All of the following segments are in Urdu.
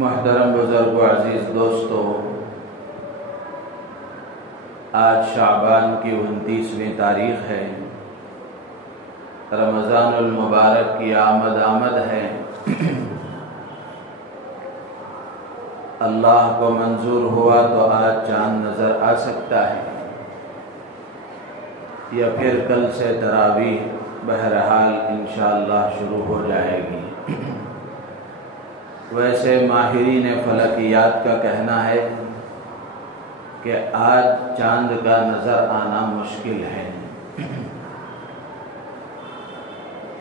محترم بزرگ و عزیز دوستو، آج شعبان کی 29ویں تاریخ ہے۔ رمضان المبارک کی آمد ہے۔ اللہ کو منظور ہوا تو آج چاند نظر آ سکتا ہے یا پھر کل سے تراویح بہرحال انشاءاللہ شروع ہو جائے گی۔ ویسے ماہرین فلکیات کا کہنا ہے کہ آج چاند کا نظر آنا مشکل ہے۔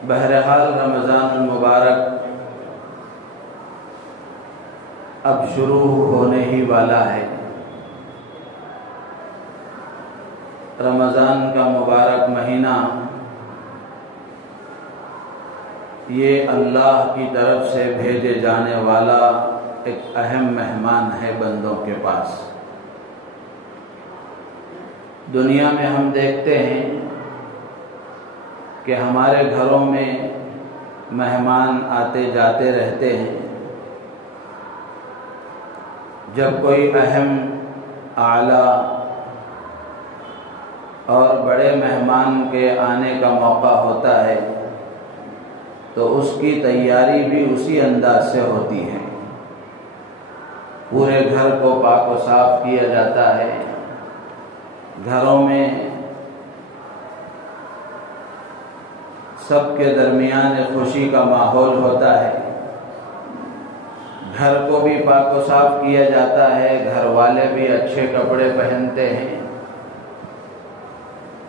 بہرحال رمضان المبارک اب شروع ہونے ہی والا ہے۔ رمضان کا مبارک مہینہ یہ اللہ کی طرف سے بھیجے جانے والا ایک اہم مہمان ہے بندوں کے پاس۔ دنیا میں ہم دیکھتے ہیں کہ ہمارے گھروں میں مہمان آتے جاتے رہتے ہیں۔ جب کوئی اہم اعلیٰ اور بڑے مہمان کے آنے کا موقع ہوتا ہے تو اس کی تیاری بھی اسی انداز سے ہوتی ہے۔ پورے گھر کو پاک و صاف کیا جاتا ہے، گھروں میں سب کے درمیان خوشی کا ماحول ہوتا ہے، گھر کو بھی پاک و صاف کیا جاتا ہے، گھر والے بھی اچھے کپڑے پہنتے ہیں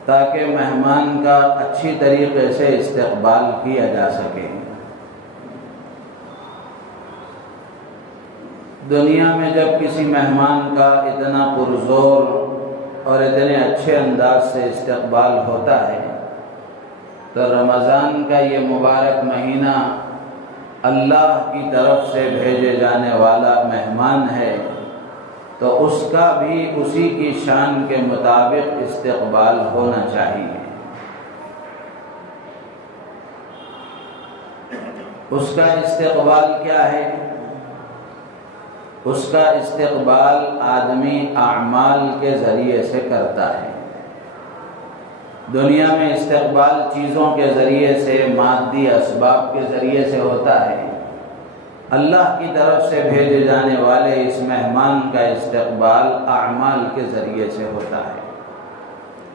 تاکہ مہمان کا اچھی طریقے سے استقبال کیا جا سکے۔ دنیا میں جب کسی مہمان کا اتنا پرزور اور اتنے اچھے انداز سے استقبال ہوتا ہے تو رمضان کا یہ مبارک مہینہ اللہ کی طرف سے بھیجے جانے والا مہمان ہے تو اس کا بھی اسی کی شان کے مطابق استقبال ہونا چاہیے۔ اس کا استقبال کیا ہے؟ اس کا استقبال آدمی اعمال کے ذریعے سے کرتا ہے۔ دنیا میں استقبال چیزوں کے ذریعے سے، مادی اسباب کے ذریعے سے ہوتا ہے۔ اللہ کی طرف سے بھیجے جانے والے اس مہمان کا استقبال اعمال کے ذریعے سے ہوتا ہے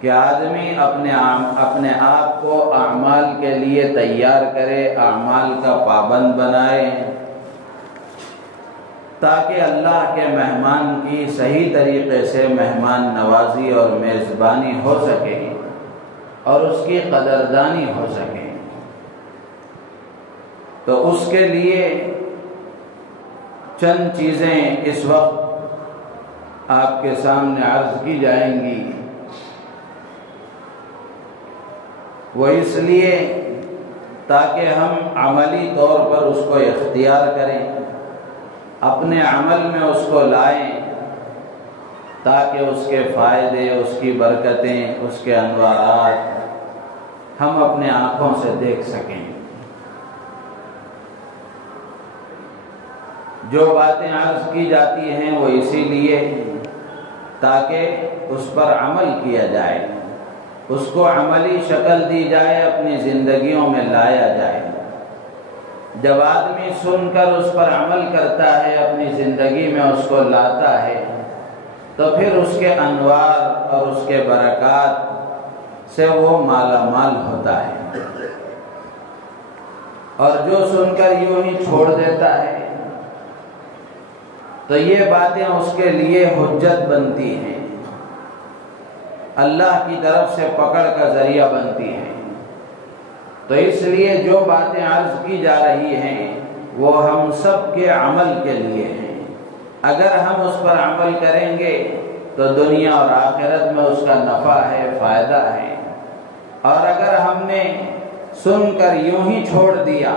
کہ آدمی اپنے آپ کو اعمال کے لیے تیار کرے، اعمال کا پابند بنائے تاکہ اللہ کے مہمان کی صحیح طریقے سے مہمان نوازی اور میزبانی ہو سکے اور اس کی قدردانی ہو سکے۔ تو اس کے لیے چند چیزیں اس وقت آپ کے سامنے عرض کی جائیں گی۔ وہ اس لیے تاکہ ہم عملی طور پر اس کو اختیار کریں، اپنے عمل میں اس کو لائیں تاکہ اس کے فائدے، اس کی برکتیں، اس کے انوارات ہم اپنے آنکھوں سے دیکھ سکیں۔ جو باتیں عرض کی جاتی ہیں وہ اسی لیے تاکہ اس پر عمل کیا جائے، اس کو عملی شکل دی جائے، اپنی زندگیوں میں لایا جائے۔ جب آدمی سن کر اس پر عمل کرتا ہے، اپنی زندگی میں اس کو لاتا ہے تو پھر اس کے انوار اور اس کے برکات سے وہ مالا مال ہوتا ہے۔ اور جو سن کر یوں ہی چھوڑ دیتا ہے تو یہ باتیں اس کے لیے حجت بنتی ہیں، اللہ کی طرف سے پکڑ کا ذریعہ بنتی ہیں۔ تو اس لیے جو باتیں عرض کی جا رہی ہیں وہ ہم سب کے عمل کے لیے ہیں۔ اگر ہم اس پر عمل کریں گے تو دنیا اور آخرت میں اس کا نفع ہے، فائدہ ہے، اور اگر ہم نے سن کر یوں ہی چھوڑ دیا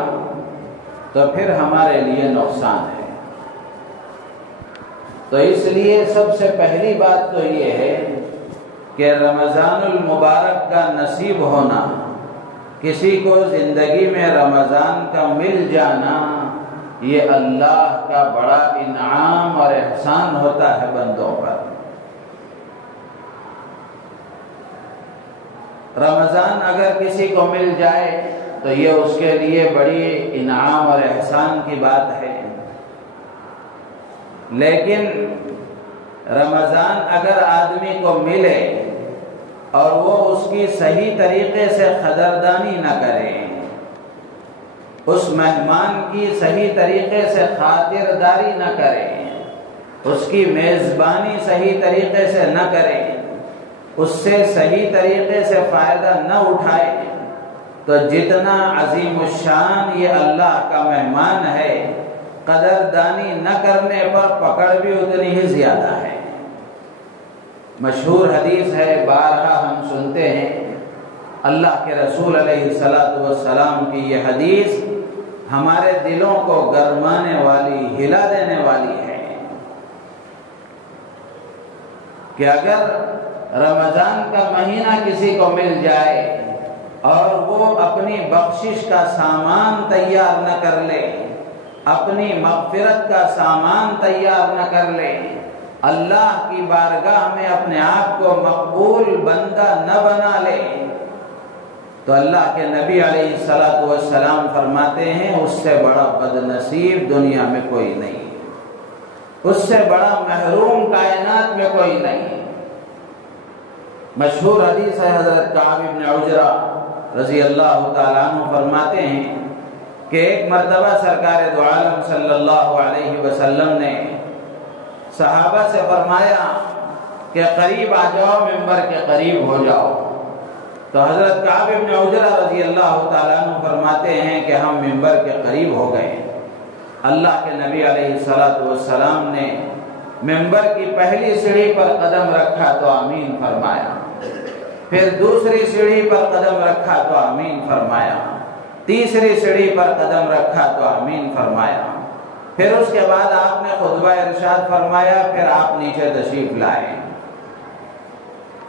تو پھر ہمارے لیے نقصان ہے۔ تو اس لیے سب سے پہلی بات تو یہ ہے کہ رمضان المبارک کا نصیب ہونا، کسی کو زندگی میں رمضان کا مل جانا، یہ اللہ کا بڑا انعام اور احسان ہوتا ہے بندوں پر۔ رمضان اگر کسی کو مل جائے تو یہ اس کے لیے بڑی انعام اور احسان کی بات ہے، لیکن رمضان اگر آدمی کو ملے اور وہ اس کی صحیح طریقے سے قدردانی نہ کرے، اس مہمان کی صحیح طریقے سے خاطرداری نہ کرے، اس کی میزبانی صحیح طریقے سے نہ کرے، اس سے صحیح طریقے سے فائدہ نہ اٹھائے، تو جتنا عظیم الشان یہ اللہ کا مہمان ہے، قدردانی نہ کرنے پر پکڑ بھی اتنی ہی زیادہ ہے۔ مشہور حدیث ہے، بارہا ہم سنتے ہیں، اللہ کے رسول علیہ الصلوۃ والسلام کی یہ حدیث ہمارے دلوں کو گرمانے والی، ہلا دینے والی ہے کہ اگر رمضان کا مہینہ کسی کو مل جائے اور وہ اپنی بخشش کا سامان تیار نہ کر لے، اپنی مغفرت کا سامان تیار نہ کر لے، اللہ کی بارگاہ میں اپنے آپ کو مقبول بندہ نہ بنا لے، تو اللہ کے نبی علیہ الصلوۃ والسلام فرماتے ہیں اس سے بڑا بد نصیب دنیا میں کوئی نہیں، اس سے بڑا محروم کائنات میں کوئی نہیں۔ مشہور حدیث ہے، حضرت کعب بن عجرہ رضی اللہ تعالیٰ عنہ فرماتے ہیں کہ ایک مرتبہ سرکار دو عالم صلی اللہ علیہ وسلم نے صحابہ سے فرمایا کہ قریب آ جاؤ، ممبر کے قریب ہو جاؤ۔ تو حضرت کعب بن عجرہ رضی اللہ تعالیٰ عنہ فرماتے ہیں کہ ہم ممبر کے قریب ہو گئے۔ اللہ کے نبی علیہ الصلوۃ والسلام نے ممبر کی پہلی سیڑھی پر قدم رکھا تو آمین فرمایا، پھر دوسری سیڑھی پر قدم رکھا تو آمین فرمایا، تیسری سیڑھی پر قدم رکھا تو آمین فرمایا، پھر اس کے بعد آپ نے خطبہ ارشاد فرمایا، پھر آپ نیچے تشریف لائے۔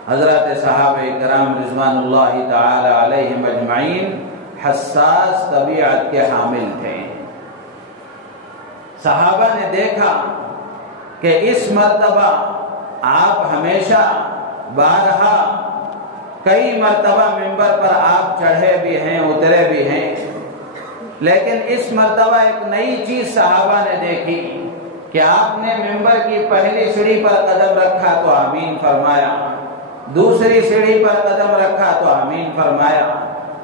حضرات صحابہ کرام رضوان اللہ تعالی علیہم اجمعین حساس طبیعت کے حامل تھے۔ صحابہ نے دیکھا کہ اس مرتبہ آپ ہمیشہ بارہا کئی مرتبہ ممبر پر آپ چڑھے بھی ہیں، اترے بھی ہیں، لیکن اس مرتبہ ایک نئی چیز صحابہ نے دیکھی کہ آپ نے ممبر کی پہلی سیڑھی پر قدم رکھا تو آمین فرمایا، دوسری سیڑھی پر قدم رکھا تو آمین فرمایا،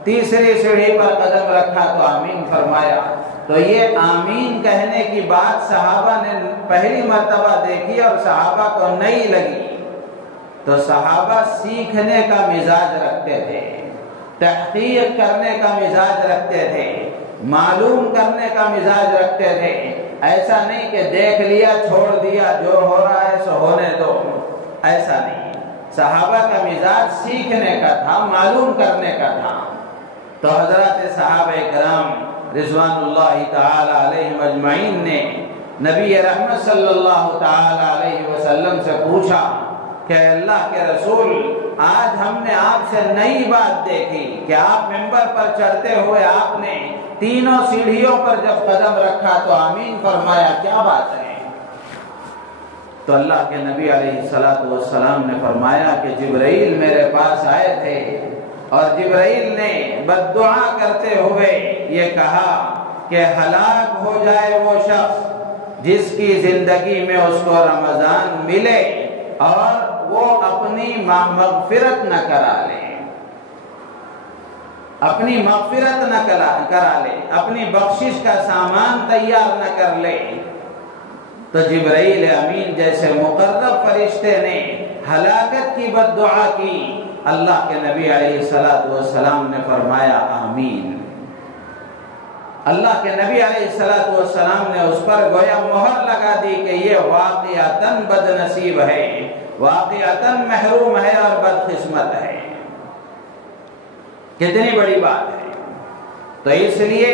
تیسری سیڑھی پر قدم رکھا تو آمین فرمایا۔ تو یہ آمین کہنے کی بات صحابہ نے پہلی مرتبہ دیکھی اور صحابہ کو نئی لگی، تو صحابہ سیکھنے کا مزاج رکھتے تھے، تحقیق کرنے کا مزاج رکھتے تھے، معلوم کرنے کا مزاج رکھتے تھے۔ ایسا نہیں کہ دیکھ لیا چھوڑ دیا، جو ہو رہا ہے سو ہونے دو، ایسا نہیں۔ صحابہ کا مزاج سیکھنے کا تھا، معلوم کرنے کا تھا۔ تو حضرات صحابہ کرام رضوان اللہ تعالی علیہم اجمعین نے نبی رحمت صلی اللہ تعالی علیہ وسلم سے پوچھا کہ اللہ کے رسول، آج ہم نے آپ سے نئی بات دیکھی کہ آپ ممبر پر چڑھتے ہوئے آپ نے تینوں سیڑھیوں پر جب قدم رکھا تو آمین فرمایا، کیا بات ہے؟ تو اللہ کے نبی علیہ الصلوۃ والسلام نے فرمایا کہ جبرائیل میرے پاس آئے تھے اور جبرائیل نے بد دعا کرتے ہوئے یہ کہا کہ ہلاک ہو جائے وہ شخص جس کی زندگی میں اس کو رمضان ملے اور وہ اپنی مغفرت نہ کرا لے، اپنی مغفرت نہ کرا لے، اپنی بخشش کا سامان تیار نہ کر لے۔ تو جبرائیل امین جیسے مقرب فرشتے نے ہلاکت کی بد دعا کی، اللہ کے نبی علیہ الصلوۃ والسلام نے فرمایا آمین۔ اللہ کے نبی علیہ الصلوۃ والسلام نے اس پر گویا مہر لگا دی کہ یہ واقعتاً بد نصیب ہے، واقعتاً محروم ہے اور بدقسمت ہے۔ کتنی بڑی بات ہے۔ تو اس لیے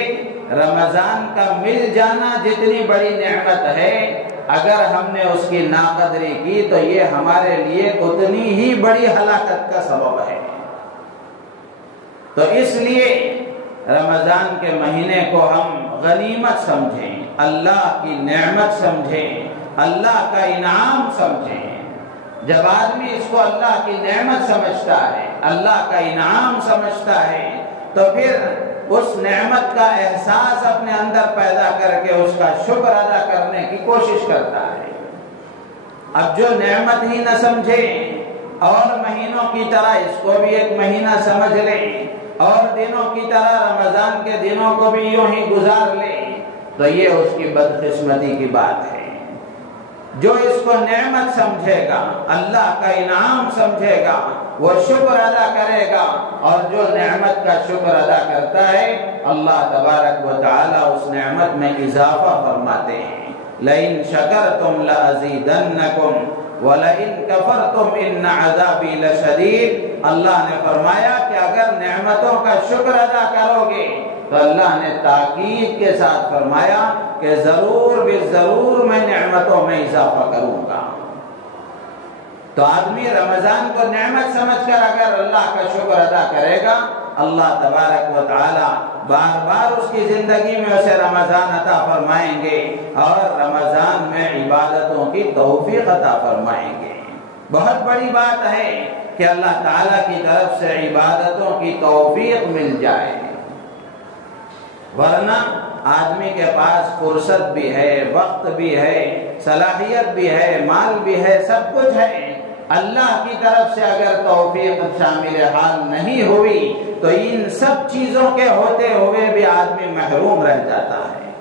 رمضان کا مل جانا جتنی بڑی نعمت ہے، اگر ہم نے اس کی ناقدری کی تو یہ ہمارے لیے اتنی ہی بڑی ہلاکت کا سبب ہے۔ تو اس لیے رمضان کے مہینے کو ہم غنیمت سمجھیں، اللہ کی نعمت سمجھیں، اللہ کا انعام سمجھیں۔ جب آدمی اس کو اللہ کی نعمت سمجھتا ہے، اللہ کا انعام سمجھتا ہے، تو پھر اس نعمت کا احساس اپنے اندر پیدا کر کے اس کا شکر ادا کرنے کی کوشش کرتا ہے۔ اب جو نعمت ہی نہ سمجھے اور مہینوں کی طرح اس کو بھی ایک مہینہ سمجھ لے اور دنوں کی طرح رمضان کے دنوں کو بھی یوں ہی گزار لے، تو یہ اس کی بدقسمتی کی بات ہے۔ جو اس کو نعمت سمجھے گا، اللہ کا انعام سمجھے گا، وہ شکر ادا کرے گا، اور جو نعمت کا شکر ادا کرتا ہے اللہ تبارک و تعالی اس نعمت میں اضافہ فرماتے ہیں۔ لَإِن شَكَرْتُمْ لَأَزِيدَنَّكُمْ وَلَئِن كَفَرْتُمْ إِنَّ عَذَابِي لَشَدِيدٌ۔ اللہ نے فرمایا کہ اگر نعمتوں کا شکر ادا کرو گے تو اللہ نے تاکید کے ساتھ فرمایا کہ ضرور ضرور میں نعمتوں میں اضافہ کروں گا۔ تو آدمی رمضان کو نعمت سمجھ کر اگر اللہ کا شکر ادا کرے گا، اللہ تبارک و تعالی بار بار اس کی زندگی میں اسے رمضان عطا فرمائیں گے اور رمضان میں عبادتوں کی توفیق عطا فرمائیں گے۔ بہت بڑی بات ہے کہ اللہ تعالیٰ کی طرف سے عبادتوں کی توفیق مل جائے، ورنہ آدمی کے پاس فرصت بھی ہے، وقت بھی ہے، صلاحیت بھی ہے، مال بھی ہے، سب کچھ ہے، اللہ کی طرف سے اگر توفیق شامل حال نہیں ہوئی تو ان سب چیزوں کے ہوتے ہوئے بھی آدمی محروم رہ جاتا ہے۔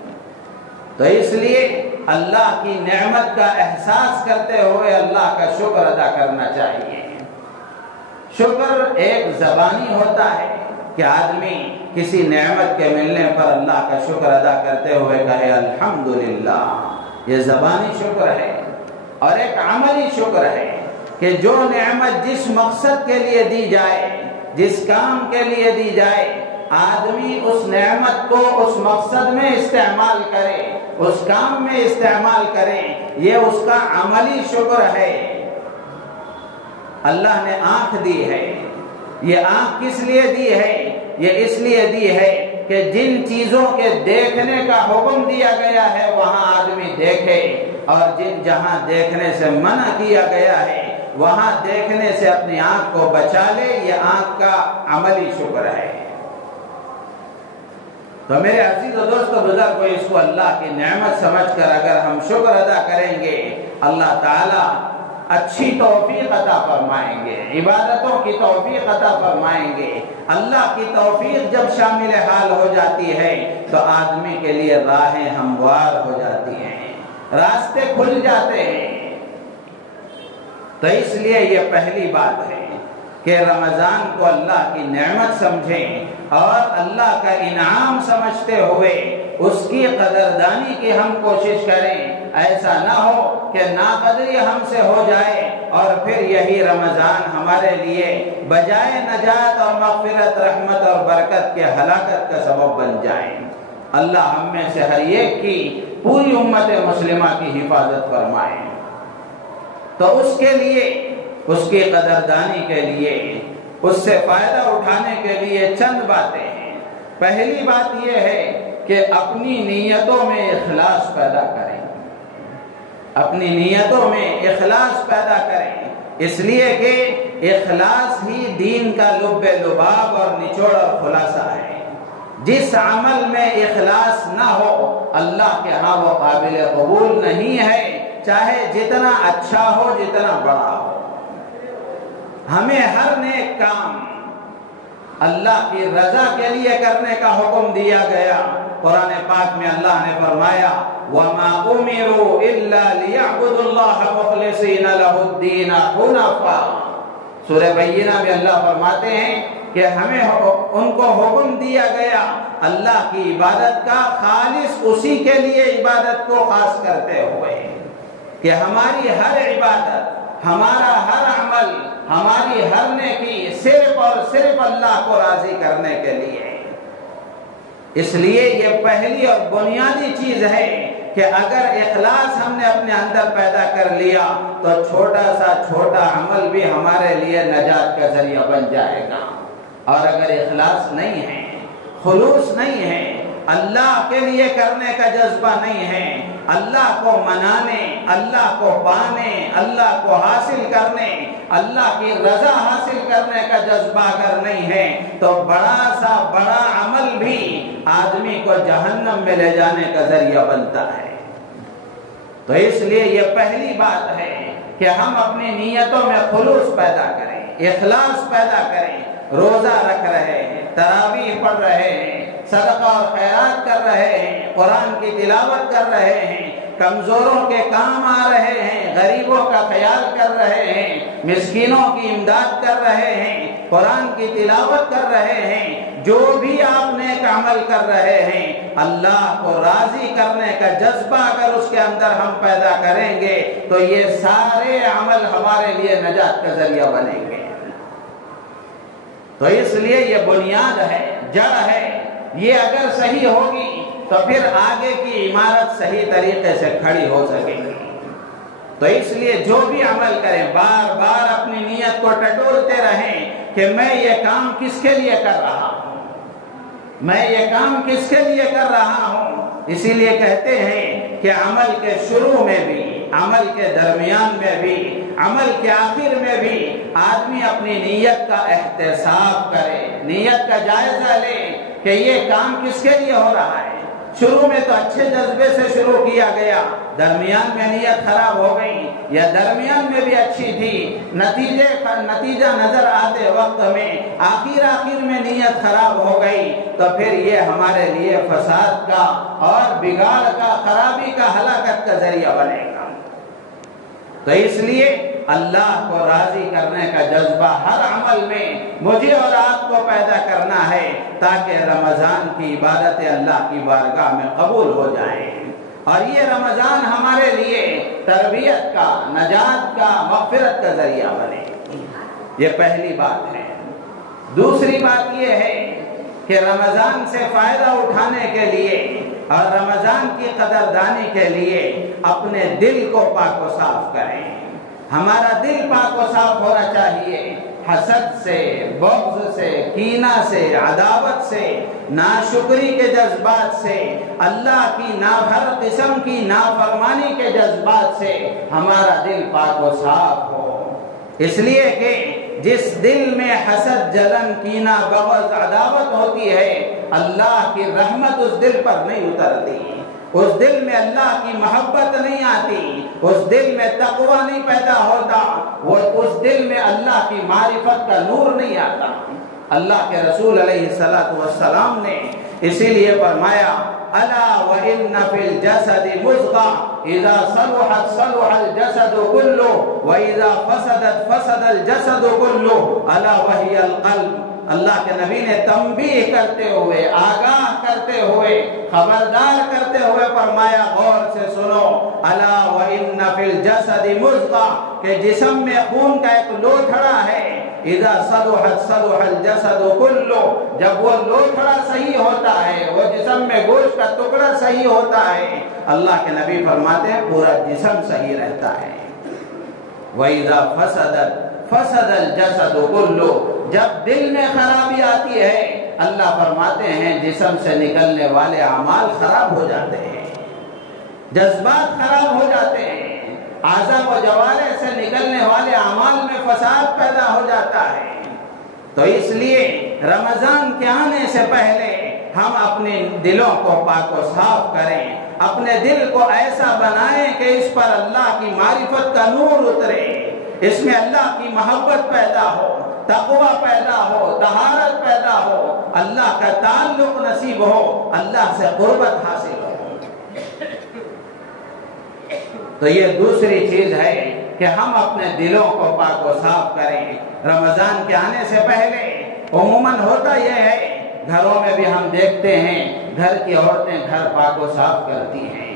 تو اس لیے اللہ کی نعمت کا احساس کرتے ہوئے اللہ کا شکر ادا کرنا چاہیے۔ شکر ایک زبانی ہوتا ہے کہ آدمی کسی نعمت کے ملنے پر اللہ کا شکر ادا کرتے ہوئے کہے الحمدللہ، یہ زبانی شکر ہے۔ اور ایک عملی شکر ہے کہ جو نعمت جس مقصد کے لیے دی جائے، جس کام کے لیے دی جائے، آدمی اس نعمت کو اس مقصد میں استعمال کرے، اس کام میں استعمال کرے، یہ اس کا عملی شکر ہے۔ اللہ نے آنکھ دی ہے، یہ آنکھ کس لیے دی ہے؟ یہ اس لیے دی ہے کہ جن چیزوں کے دیکھنے کا حکم دیا گیا ہے وہاں آدمی دیکھے، اور جہاں دیکھنے سے منع کیا گیا ہے وہاں دیکھنے سے اپنی آنکھ کو بچا لے، یہ آنکھ کا عملی شکر ہے۔ تو میرے عزیز و دوست و بزرگوں، اس کو اللہ کی نعمت سمجھ کر اگر ہم شکر ادا کریں گے، اللہ تعالیٰ اچھی توفیق عطا فرمائیں گے، عبادتوں کی توفیق عطا فرمائیں گے۔ اللہ کی توفیق جب شامل حال ہو جاتی ہے تو آدمی کے لیے راہیں ہموار ہو جاتی ہیں، راستے کھل جاتے ہیں۔ تو اس لیے یہ پہلی بات ہے کہ رمضان کو اللہ کی نعمت سمجھیں اور اللہ کا انعام سمجھتے ہوئے اس کی قدردانی کی ہم کوشش کریں۔ ایسا نہ ہو کہ ناقدری ہم سے ہو جائے اور پھر یہی رمضان ہمارے لیے بجائے نجات اور مغفرت، رحمت اور برکت کے ہلاکت کا سبب بن جائے۔ اللہ ہم میں سے ہر ایک کی، پوری امت مسلمہ کی حفاظت فرمائے۔ تو اس کے لیے، اس کی قدردانی کے لیے، اس سے فائدہ اٹھانے کے لیے چند باتیں ہیں۔ پہلی بات یہ ہے کہ اپنی نیتوں میں اخلاص پیدا کریں، اپنی نیتوں میں اخلاص پیدا کریں، اس لیے کہ اخلاص ہی دین کا لب لباب اور نچوڑ اور خلاصہ ہے۔ جس عمل میں اخلاص نہ ہو اللہ کے ہاں وہ قابل قبول نہیں ہے، چاہے جتنا اچھا ہو، جتنا بڑا ہو۔ ہمیں ہر نیک کام اللہ کی رضا کے لیے کرنے کا حکم دیا گیا۔ قرآن پاک میں اللہ نے فرمایا وَمَا أُمِرُوا إِلَّا لِيَعْبُدُوا اللَّهَ مُخْلِصِينَ لَهُ الدِّينَ حُنَفَاءَ۔ سورہ بینہ میں اللہ فرماتے ہیں کہ ہمیں ان کو حکم دیا گیا اللہ کی عبادت کا، خالص اسی کے لیے عبادت کو خاص کرتے ہوئے، کہ ہماری ہر عبادت، ہمارا ہر عمل، ہماری ہر نیکی صرف اور صرف اللہ کو راضی کرنے کے لیے۔ اس لیے یہ پہلی اور بنیادی چیز ہے کہ اگر اخلاص ہم نے اپنے اندر پیدا کر لیا تو چھوٹا سا چھوٹا عمل بھی ہمارے لیے نجات کا ذریعہ بن جائے گا۔ اور اگر اخلاص نہیں ہے، خلوص نہیں ہے، اللہ کے لیے کرنے کا جذبہ نہیں ہے، اللہ کو منانے، اللہ کو پانے، اللہ کو حاصل کرنے، اللہ کی رضا حاصل کرنے کا جذبہ اگر نہیں ہے تو بڑا سا بڑا عمل بھی آدمی کو جہنم میں لے جانے کا ذریعہ بنتا ہے۔ تو اس لیے یہ پہلی بات ہے کہ ہم اپنی نیتوں میں خلوص پیدا کریں، اخلاص پیدا کریں۔ روزہ رکھ رہے ہیں، تراویح پڑھ رہے ہیں، صدقہ اور خیرات کر رہے ہیں، قرآن کی تلاوت کر رہے ہیں، کمزوروں کے کام آ رہے ہیں، غریبوں کا خیال کر رہے ہیں، مسکینوں کی امداد کر رہے ہیں، قرآن کی تلاوت کر رہے ہیں، جو بھی آپ نیک عمل کر رہے ہیں، اللہ کو راضی کرنے کا جذبہ اگر اس کے اندر ہم پیدا کریں گے تو یہ سارے عمل ہمارے لیے نجات کا ذریعہ بنیں گے۔ تو اس لیے یہ بنیاد ہے، جڑ ہے، یہ اگر صحیح ہوگی تو پھر آگے کی عمارت صحیح طریقے سے کھڑی ہو سکے گی۔ تو اس لیے جو بھی عمل کریں بار بار اپنی نیت کو ٹٹولتے رہیں کہ میں یہ کام کس کے لیے کر رہا ہوں، میں یہ کام کس کے لیے کر رہا ہوں۔ اسی لیے کہتے ہیں کہ عمل کے شروع میں بھی، عمل کے درمیان میں بھی، عمل کے آخر میں بھی آدمی اپنی نیت کا احتساب کرے، نیت کا جائزہ لے کہ یہ کام کس کے لیے ہو رہا ہے۔ شروع میں تو اچھے جذبے سے شروع کیا گیا، درمیان میں نیت خراب ہو گئی، یا درمیان میں بھی اچھی تھی، نتیجہ نظر آتے وقت میں آخر میں نیت خراب ہو گئی، تو پھر یہ ہمارے لیے فساد کا اور بگاڑ کا، خرابی کا، ہلاکت کا ذریعہ بنے گا۔ تو اس لیے اللہ کو راضی کرنے کا جذبہ ہر عمل میں مجھے اور آپ کو پیدا کرنا ہے تاکہ رمضان کی عبادت اللہ کی بارگاہ میں قبول ہو جائیں، اور یہ رمضان ہمارے لیے تربیت کا، نجات کا، مغفرت کا ذریعہ بنے۔ یہ پہلی بات ہے۔ دوسری بات یہ ہے کہ رمضان سے فائدہ اٹھانے کے لیے اور رمضان کی قدردانی کے لیے اپنے دل کو پاک و صاف کریں۔ ہمارا دل پاک و صاف ہونا چاہیے، حسد سے، بغض سے، کینہ سے، عداوت سے، ناشکری کے جذبات سے، اللہ کی ہر قسم کی نافرمانی کے جذبات سے ہمارا دل پاک و صاف ہو۔ اس لیے کہ جس دل میں حسد، جلن، کینہ، بغض، عداوت ہوتی ہے، اللہ کی رحمت اس دل پر نہیں اترتی، اس دل میں اللہ کی محبت نہیں آتی، اس دل میں تقوی نہیں پیدا ہوتا، اس دل میں اللہ کی معرفت کا نور نہیں آتا۔ اللہ کے رسول علیہ السلام نے اسی لیے فرمایا الا وان فی الجسد مضغۃ اذا صلحت صلح الجسد كله واذا فسدت فسد الجسد كله الا وهي القلب۔ اللہ کے نبی نے تنبیہ کرتے ہوئے، آگاہ کرتے ہوئے، خبردار کرتے ہوئے فرمایا، غور سے سنو، الا وان فی الجسد مضغۃ، کہ جسم میں خون کا ایک لوتھڑا ہے، اذا صلحت صلح الجسد كله، جب وہ لوتھڑا صحیح ہوتا ہے، وہ جسم میں گوشت کا ٹکڑا صحیح ہوتا ہے، اللہ کے نبی فرماتے ہیں پورا جسم صحیح رہتا ہے۔ وَإِذَا فَسَدَتْ فَسَدَ الْجَسَدُ كُلُّهُ، جب دل میں خرابی آتی ہے، اللہ فرماتے ہیں جسم سے نکلنے والے اعمال خراب ہو جاتے ہیں، جذبات خراب ہو جاتے ہیں، اعضاء و جوارح سے نکلنے والے اعمال میں فساد پیدا ہو جاتا ہے۔ تو اس لیے رمضان کے آنے سے پہلے ہم اپنے دلوں کو پاک و صاف کریں، اپنے دل کو ایسا بنائیں کہ اس پر اللہ کی معرفت کا نور اترے، اس میں اللہ کی محبت پیدا ہو، تقوی پیدا ہو، طہارت پیدا ہو، اللہ کا تعلق نصیب ہو، اللہ سے قربت حاصل ہو۔ تو یہ دوسری چیز ہے کہ ہم اپنے دلوں کو پاک و صاف کریں رمضان کے آنے سے پہلے۔ عموماً ہوتا یہ ہے، گھروں میں بھی ہم دیکھتے ہیں، گھر کی عورتیں گھر پاک و صاف کرتی ہیں،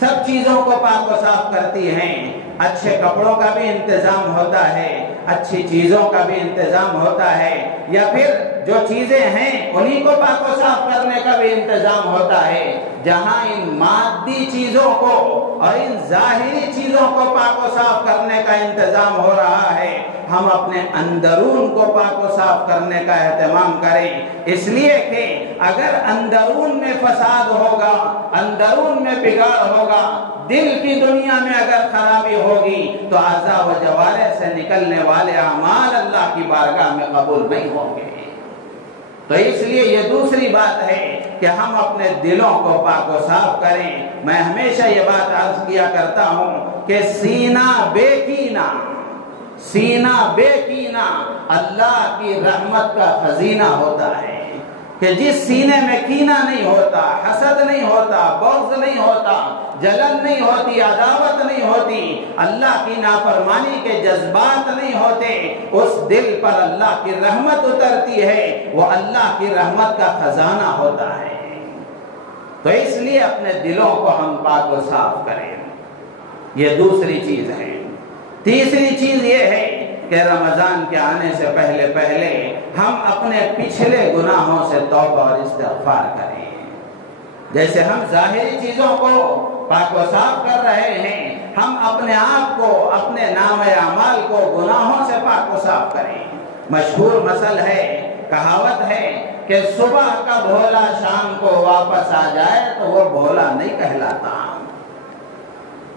سب چیزوں کو پاک و صاف کرتی ہیں، اچھے کپڑوں کا بھی انتظام ہوتا ہے، اچھی چیزوں کا بھی انتظام ہوتا ہے، یا پھر جو چیزیں ہیں انہیں کو پاک و صاف کرنے کا بھی انتظام ہوتا ہے۔ جہاں ان مادی چیزوں کو اور ان ظاہری چیزوں کو پاک و صاف کرنے کا انتظام ہو رہا ہے، ہم اپنے اندرون کو پاک و صاف کرنے کا اہتمام کریں، اس لیے کہ اگر اندرون میں فساد ہوگا، اندرون میں بگاڑ ہوگا، دل کی دنیا میں اگر خرابی ہوگی تو اعضاء و جوارح سے نکلنے والے اعمال اللہ کی بارگاہ میں قبول نہیں ہوں گے۔ تو اس لیے یہ دوسری بات ہے کہ ہم اپنے دلوں کو پاک و صاف کریں۔ میں ہمیشہ یہ بات عرض کیا کرتا ہوں کہ سینہ بے کینہ، سینہ بے کینہ اللہ کی رحمت کا خزینہ ہوتا ہے، کہ جس سینے میں کینہ نہیں ہوتا، حسد نہیں ہوتا، بغض نہیں ہوتا، جلن نہیں ہوتی، عداوت نہیں ہوتی، اللہ کی نافرمانی کے جذبات نہیں ہوتے، اس دل پر اللہ کی رحمت اترتی ہے، وہ اللہ کی رحمت کا خزانہ ہوتا ہے۔ تو اس لیے اپنے دلوں کو ہم پاک و صاف کریں، یہ دوسری چیز ہے۔ تیسری چیز یہ ہے کہ رمضان کے آنے سے پہلے پہلے ہم اپنے پچھلے گناہوں سے توبہ اور استغفار کریں۔ جیسے ہم ظاہری چیزوں کو پاک و صاف کر رہے ہیں، ہم اپنے آپ کو، اپنے نام اعمال کو گناہوں سے پاک و صاف کریں۔ مشہور مثل ہے، کہاوت ہے کہ صبح کا بھولا شام کو واپس آ جائے تو وہ بھولا نہیں کہلاتا۔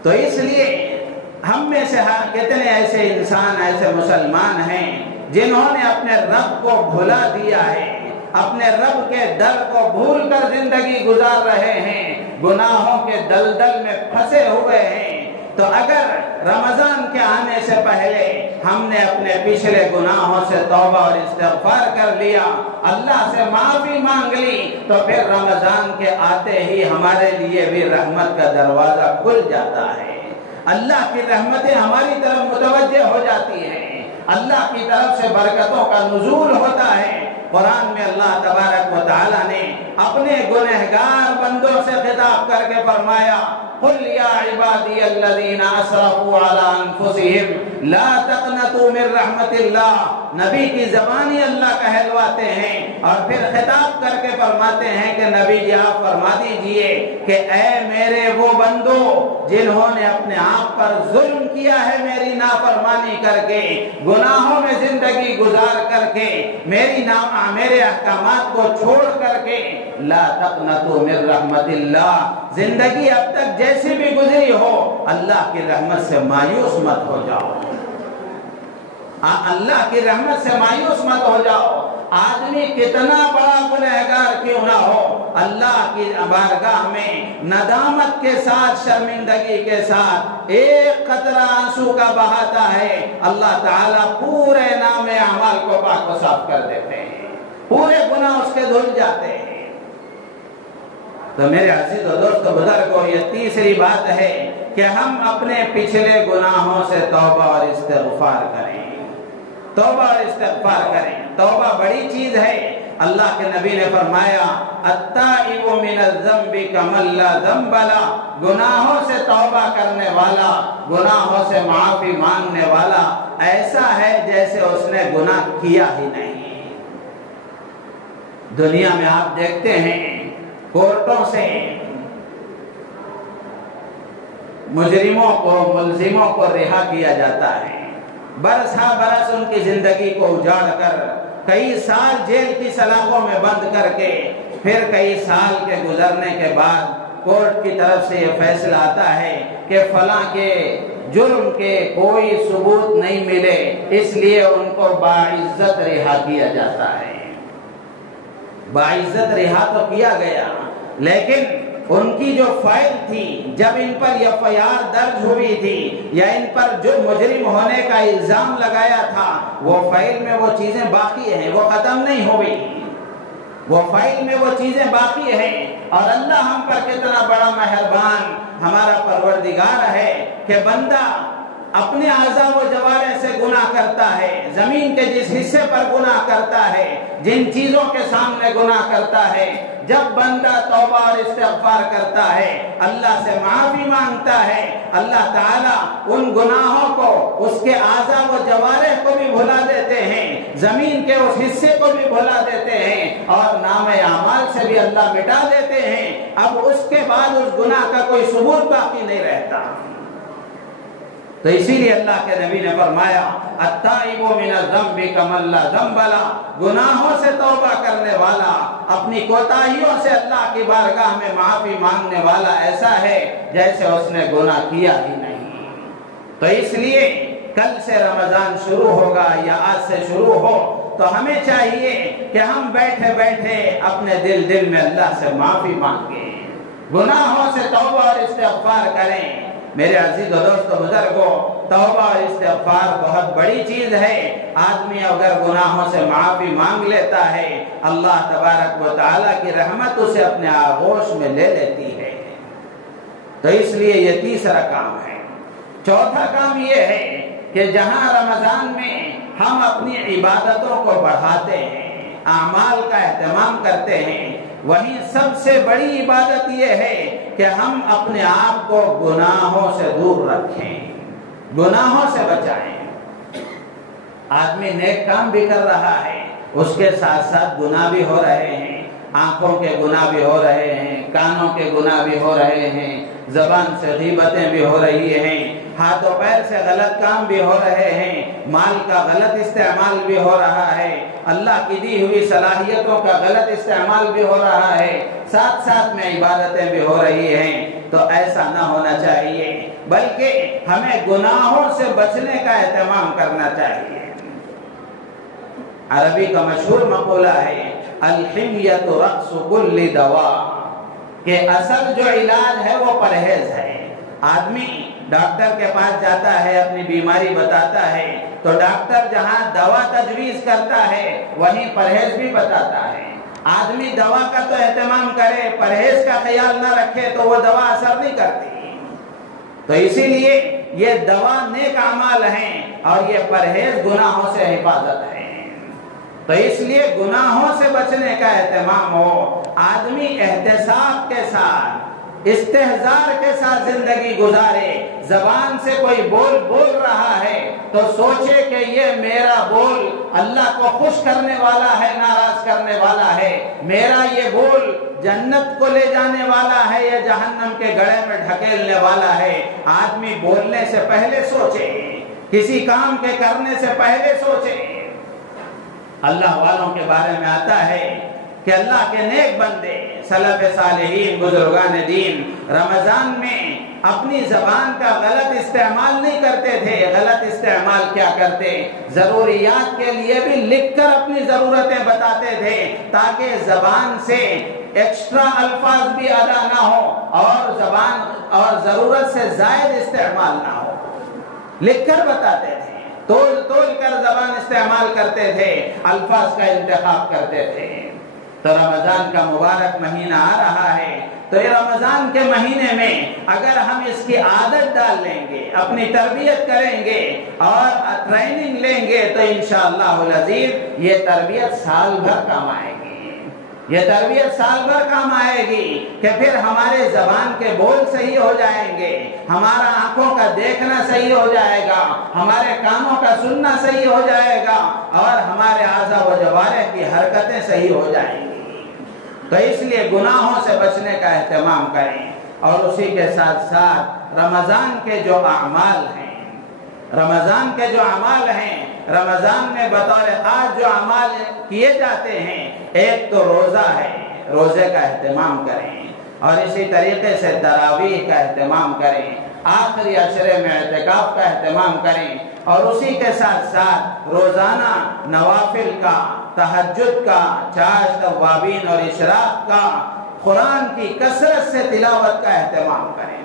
تو اس لیے ہم میں سے کتنے ایسے انسان، ایسے مسلمان ہیں جنہوں نے اپنے رب کو بھلا دیا ہے، اپنے رب کے در کو بھول کر زندگی گزار رہے ہیں، گناہوں کے دلدل میں پھنسے ہوئے ہیں۔ تو اگر رمضان کے آنے سے پہلے ہم نے اپنے پچھلے گناہوں سے توبہ اور استغفار کر لیا، اللہ سے معافی مانگ لی، تو پھر رمضان کے آتے ہی ہمارے لیے بھی رحمت کا دروازہ کھل جاتا ہے، اللہ کی رحمتیں ہماری طرف متوجہ ہو جاتی ہیں، اللہ کی طرف سے برکتوں کا نزول ہوتا ہے۔ قرآن میں اللہ تبارک و تعالی نے اپنے گنہگار بندوں سے خطاب کر کے فرمایا، قل یا عبادی الذین اسرفوا علی انفسہم لا تقنطوا من رحمت اللہ۔ نبی کی زبانی اللہ کہلواتے ہیں اور پھر خطاب کر کے فرماتے ہیں کہ نبی جی آپ فرما دیجئے کہ اے میرے وہ بندو جنہوں نے اپنے آپ پر ظلم کیا ہے، میری نافرمانی کر کے، گناہوں میں زندگی گزار کر کے، میرے احکامات کو چھوڑ کر کے، لا تقنطوا من رحمت اللہ، زندگی اب تک جیسی بھی گزری ہو اللہ کی رحمت سے مایوس مت ہو جاؤ، اللہ کی رحمت سے مایوس مت ہو جاؤ۔ آدمی کتنا بڑا گنہگار کیوں نہ ہو، اللہ کی بارگاہ میں ندامت کے ساتھ، شرمندگی کے ساتھ ایک قطرہ آنسو کا بہاتا ہے، اللہ تعالیٰ پورے نام اعمال کو پاک و صاف کر دیتے ہیں، پورے گناہ اس کے دھل جاتے ہیں۔ تو میرے عزیز و دوست بزرگوں، یہ تیسری بات ہے کہ ہم اپنے پچھلے گناہوں سے توبہ اور استغفار کریں، توبہ اور استغفار کریں۔ توبہ بڑی چیز ہے، اللہ کے نبی نے فرمایا التائب من الذنب کمن لا ذنب لہ، گناہوں سے توبہ کرنے والا، گناہوں سے معافی مانگنے والا ایسا ہے جیسے اس نے گناہ کیا ہی نہیں۔ دنیا میں آپ دیکھتے ہیں کورٹوں سے مجرموں کو، ملزموں کو رہا کیا جاتا ہے، برس ہا برس ان کی زندگی کو اجاڑ کر، کئی سال جیل کی سلاخوں میں بند کر کے، پھر کئی سال کے گزرنے کے بعد کورٹ کی طرف سے یہ فیصلہ آتا ہے کہ فلاں کے جرم کے کوئی ثبوت نہیں ملے، اس لیے ان کو باعزت رہا کیا جاتا ہے۔ باعزت رہا تو کیا گیا، لیکن ان کی جو فائل تھی، جب ان پر FIR درج ہوئی تھی یا ان پر جو مجرم ہونے کا الزام لگایا تھا، وہ فائل میں وہ چیزیں باقی ہیں، وہ ختم نہیں ہوئی، وہ فائل میں وہ چیزیں باقی ہیں۔ اور اللہ ہم پر کتنا بڑا مہربان ہمارا پروردگار ہے کہ بندہ اپنے اعضاء و جوارح سے گناہ کرتا ہے، زمین کے جس حصے پر گناہ کرتا ہے، جن چیزوں کے سامنے گناہ کرتا ہے، جب بندہ توبہ اور استغفار کرتا ہے، اللہ سے معافی مانگتا ہے، اللہ تعالیٰ ان گناہوں کو، اس کے اعضاء و جوارح کو بھی بھلا دیتے ہیں، زمین کے اس حصے کو بھی بھلا دیتے ہیں، اور نام اعمال سے بھی اللہ مٹا دیتے ہیں۔ اب اس کے بعد اس گناہ کا کوئی ثبوت باقی نہیں رہتا۔ تو اسی لیے اللہ کے نبی نے فرمایا التائب من الذنب کمن لا ذنب لہ، گناہوں سے توبہ کرنے والا، اپنی کوتاہیوں سے اللہ کی بارگاہ میں معافی مانگنے والا ایسا ہے جیسے اس نے گناہ کیا ہی نہیں۔ تو اس لیے کل سے رمضان شروع ہوگا یا آج سے شروع ہو تو ہمیں چاہیے کہ ہم بیٹھے بیٹھے اپنے دل میں اللہ سے معافی مانگیں، گناہوں سے توبہ اور استغفار کریں۔ میرے عزیز و دوستو بزرگوں، توبہ اور استغفار بہت بڑی چیز ہے۔ آدمی اگر گناہوں سے معافی مانگ لیتا ہے، اللہ تبارک و تعالیٰ کی رحمت اسے اپنے آغوش میں لے لیتی ہے۔ تو اس لیے یہ تیسرا کام ہے۔ چوتھا کام یہ ہے کہ جہاں رمضان میں ہم اپنی عبادتوں کو بڑھاتے ہیں، اعمال کا اہتمام کرتے ہیں، وہیں سب سے بڑی عبادت یہ ہے کہ ہم اپنے آپ کو گناہوں سے دور رکھیں، گناہوں سے بچائیں۔ آدمی نیک کام بھی کر رہا ہے، اس کے ساتھ ساتھ گناہ بھی ہو رہے ہیں، آنکھوں کے گناہ بھی ہو رہے ہیں، کانوں کے گناہ بھی ہو رہے ہیں، زبان سے غیبتیں بھی ہو رہی ہیں، ہاتھ و پیر سے غلط کام بھی ہو رہے ہیں، مال کا غلط استعمال بھی ہو رہا ہے، اللہ کی دی ہوئی صلاحیتوں کا غلط استعمال بھی ہو رہا ہے، ساتھ ساتھ میں عبادتیں بھی ہو رہی ہیں۔ تو ایسا نہ ہونا چاہیے، بلکہ ہمیں گناہوں سے بچنے کا اہتمام کرنا چاہیے۔ عربی کا مشہور مقولہ ہے الحمیۃ رأس کل دواء، کہ اصل جو علاج ہے وہ پرہیز ہے۔ آدمی ڈاکٹر کے پاس جاتا ہے، اپنی بیماری بتاتا ہے، تو ڈاکٹر جہاں دوا تجویز کرتا ہے وہیں پرہیز بھی بتاتا ہے۔ آدمی دوا کا تو اہتمام کرے، پرہیز کا خیال نہ رکھے تو وہ دوا اثر نہیں کرتی۔ تو اسی لیے یہ دوا نیک اعمال ہیں اور یہ پرہیز گناہوں سے حفاظت ہے۔ تو اس لیے گناہوں سے بچنے کا اہتمام ہو، آدمی احتساب کے ساتھ، استحضار کے ساتھ زندگی گزارے۔ زبان سے کوئی بول رہا ہے تو سوچے کہ یہ میرا بول اللہ کو خوش کرنے والا ہے، ناراض کرنے والا ہے، میرا یہ بول جنت کو لے جانے والا ہے یا جہنم کے گڑھے میں ڈھکیلنے والا ہے۔ آدمی بولنے سے پہلے سوچے، کسی کام کے کرنے سے پہلے سوچے۔ اللہ والوں کے بارے میں آتا ہے کہ اللہ کے نیک بندے، سلف صالحین، بزرگان دین رمضان میں اپنی زبان کا غلط استعمال نہیں کرتے تھے۔ غلط استعمال کیا کرتے؟ ضروریات کے لیے بھی لکھ کر اپنی ضرورتیں بتاتے تھے تاکہ زبان سے ایکسٹرا الفاظ بھی ادا نہ ہو اور زبان اور ضرورت سے زائد استعمال نہ ہو۔ لکھ کر بتاتے تھے، تول کر زبان استعمال کرتے تھے، الفاظ کا انتخاب کرتے تھے۔ تو رمضان کا مبارک مہینہ آ رہا ہے، تو یہ رمضان کے مہینے میں اگر ہم اس کی عادت ڈال لیں گے، اپنی تربیت کریں گے اور ٹریننگ لیں گے تو انشاءاللہ العزیز یہ تربیت سال بھر کام آئے گی۔ یہ تربیت سال بھر کام آئے گی کہ پھر ہمارے زبان کے بول صحیح ہو جائیں گے، ہمارا آنکھوں کا دیکھنا صحیح ہو جائے گا، ہمارے کانوں کا سننا صحیح ہو جائے گا اور ہمارے اعضاء و جوارح کی حرکتیں صحیح ہو جائیں گی۔ تو اس لیے گناہوں سے بچنے کا اہتمام کریں، اور اسی کے ساتھ ساتھ رمضان کے جو اعمال ہیں، رمضان میں بطور خاص جو اعمال کیے جاتے ہیں، ایک تو روزہ ہے، روزے کا اہتمام کریں، اور اسی طریقے سے تراویح کا اہتمام کریں، آخری عشرے میں اعتکاف کا اہتمام کریں، اور اسی کے ساتھ ساتھ روزانہ نوافل کا، تہجد کا، چاشت اوابین اور اشراق کا، قرآن کی کثرت سے تلاوت کا اہتمام کریں۔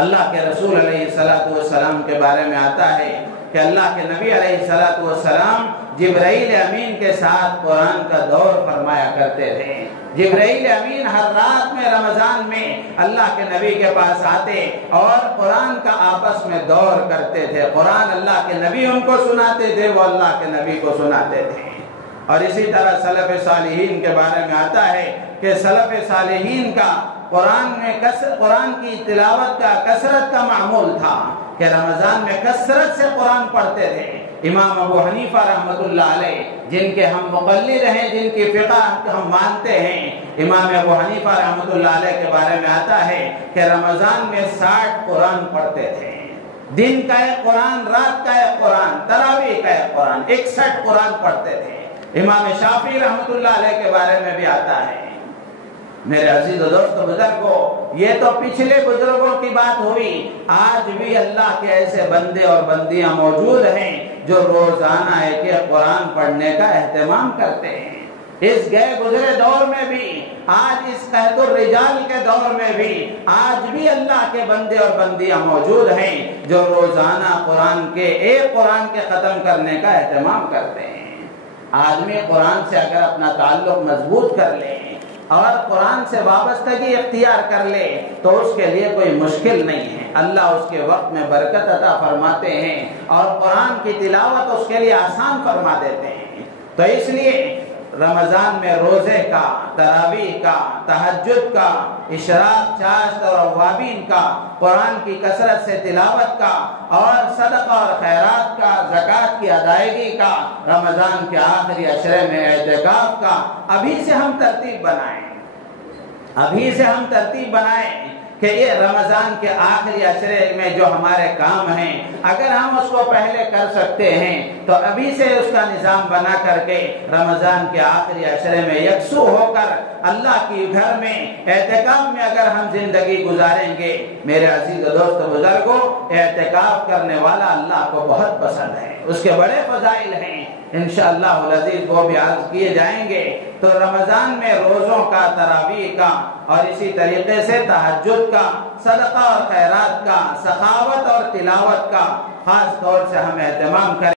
اللہ کے رسول علیہ السلام کے بارے میں آتا ہے کہ اللہ کے نبی علیہ السلام جبرائیل امین کے ساتھ قرآن کا دور فرمایا کرتے تھے۔ جبرائیل امین ہر رات میں رمضان میں اللہ کے نبی کے پاس آتے اور قرآن کا آپس میں دور کرتے تھے۔ قرآن اللہ کے نبی ان کو سناتے تھے، وہ اللہ کے نبی کو سناتے تھے۔ اور اسی طرح سلف صالحین کے بارے میں آتا ہے کہ سلف صالحین کا قرآن کی تلاوت کا کثرت کا معمول تھا کہ رمضان میں کثرت سے قرآن پڑھتے تھے۔ امام ابو حنیفہ رحمۃ اللہ علیہ، جن کے ہم مقلد ہیں، جن کی فقہ ہم مانتے ہیں، امام ابو حنیفہ رحمۃ اللہ علیہ کے بارے میں آتا ہے کہ رمضان میں 60 قرآن پڑھتے تھے۔ دن کا ایک قرآن، رات کا ایک قرآن، تراویح کا ایک قرآن، 61 قرآن پڑھتے تھے۔ امام شافعی رحمۃ اللہ علیہ کے بارے میں بھی آتا ہے۔ میرے عزیز و دوست بزرگوں، یہ تو پچھلے بزرگوں کی بات ہوئی، آج بھی اللہ کے ایسے بندے اور بندیاں موجود ہیں جو روزانہ ایک قرآن پڑھنے کا اہتمام کرتے ہیں۔ اس گئے گزرے دور میں بھی، آج اس قحط الرجال کے دور میں بھی، آج بھی اللہ کے بندے اور بندیاں موجود ہیں جو روزانہ ایک قرآن کے ختم کرنے کا اہتمام کرتے ہیں۔ آدمی قرآن سے اگر اپنا تعلق مضبوط کر لے اور قرآن سے وابستگی اختیار کر لے تو اس کے لیے کوئی مشکل نہیں ہے۔ اللہ اس کے وقت میں برکت عطا فرماتے ہیں اور قرآن کی تلاوت اس کے لیے آسان فرما دیتے ہیں۔ تو اس لیے رمضان میں روزے کا، تراویح کا، تہجد کا، اشراق، چاشت اور اوابین کا، قرآن کی کثرت سے تلاوت کا اور صدقہ اور خیرات کا، زکوٰۃ کی ادائیگی کا، رمضان کے آخری عشرے میں اعتکاف کا ابھی سے ہم ترتیب بنائیں کہ یہ رمضان کے آخری عشرے میں جو ہمارے کام ہیں اگر ہم اس کو پہلے کر سکتے ہیں تو ابھی سے اس کا نظام بنا کر کے رمضان کے آخری عشرے میں یکسو ہو کر اللہ کی گھر میں اعتکاف میں اگر ہم زندگی گزاریں گے، میرے عزیز دوست بزرگوں، اعتکاف کرنے والا اللہ کو بہت پسند ہے، اس کے بڑے فضائل ہیں، انشاءاللہ العزیز وہ بھی عرض کیے جائیں گے۔ تو رمضان میں روزوں کا، تراویح کا اور اسی طریقے سے تہجد کا، صدقہ اور خیرات کا، سخاوت اور تلاوت کا خاص طور سے ہم اہتمام کریں۔